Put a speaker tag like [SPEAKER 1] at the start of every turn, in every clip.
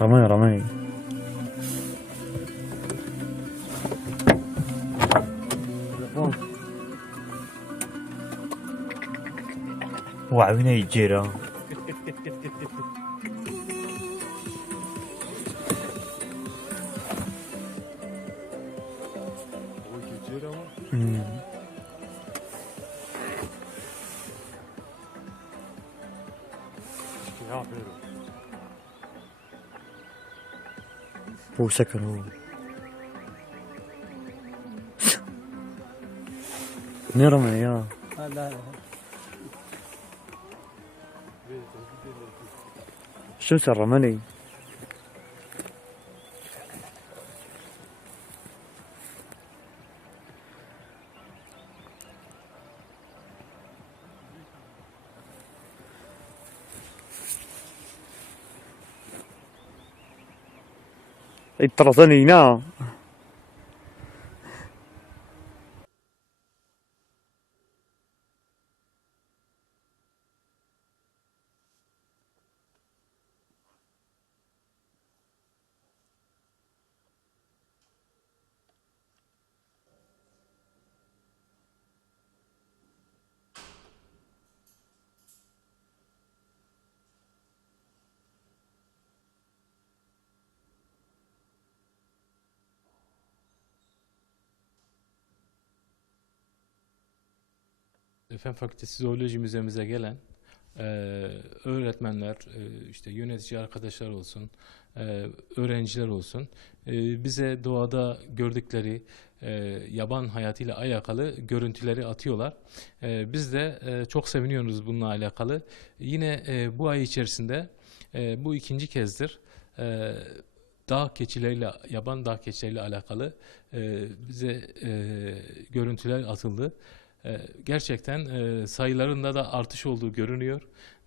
[SPEAKER 1] 라면이야
[SPEAKER 2] 라면이 와 위네
[SPEAKER 1] 이제랑 음. 야, 그래도. وسكنوا. نرمى يا. شو سر رمني اضطرتني هنا
[SPEAKER 3] Fen Fakültesi Zooloji Müzemize gelen e, öğretmenler, e, işte yönetici arkadaşlar olsun, e, öğrenciler olsun, e, bize doğada gördükleri e, yaban hayatıyla alakalı görüntüleri atıyorlar. E, biz de e, çok seviniyoruz bununla alakalı. Yine e, bu ay içerisinde e, bu ikinci kezdir. E, dağ keçileriyle, yaban dağ keçileriyle alakalı e, bize e, görüntüler atıldı. E, gerçekten e, sayılarında da artış olduğu görünüyor.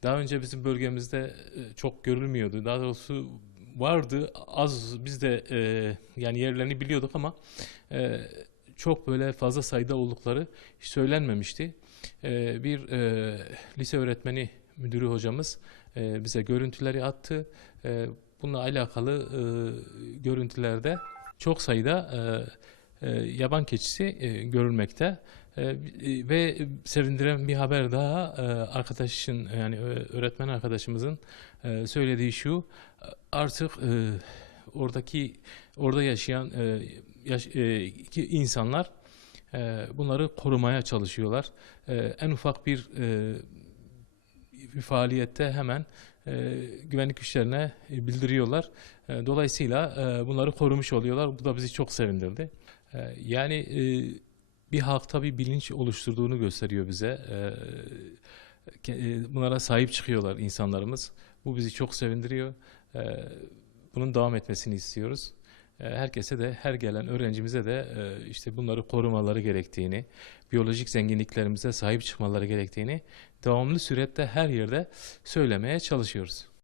[SPEAKER 3] Daha önce bizim bölgemizde e, çok görülmüyordu. Daha doğrusu vardı, az biz de e, yani yerlerini biliyorduk ama çok böyle fazla sayıda oldukları söylenmemişti. Bir lise öğretmeni müdürü hocamız bize görüntüleri attı. Bununla alakalı görüntülerde çok sayıda yaban keçisi görülmekte. E, ve sevindiren bir haber daha e, arkadaşın yani ö- öğretmen arkadaşımızın e, söylediği şu artık e, oradaki orada yaşayan e, e, insanlar e, bunları korumaya çalışıyorlar. E, en ufak bir e, bir faaliyette hemen e, güvenlik güçlerine e, bildiriyorlar. E, dolayısıyla e, bunları korumuş oluyorlar. Bu da bizi çok sevindirdi. E, yani e, bir halkta bir bilinç oluşturduğunu gösteriyor bize. E, ke- e, bunlara sahip çıkıyorlar insanlarımız. Bu bizi çok sevindiriyor. E, bunun devam etmesini istiyoruz. E, herkese de her gelen öğrencimize de e, işte bunları korumaları gerektiğini, biyolojik zenginliklerimize sahip çıkmaları gerektiğini devamlı surette her yerde söylemeye çalışıyoruz.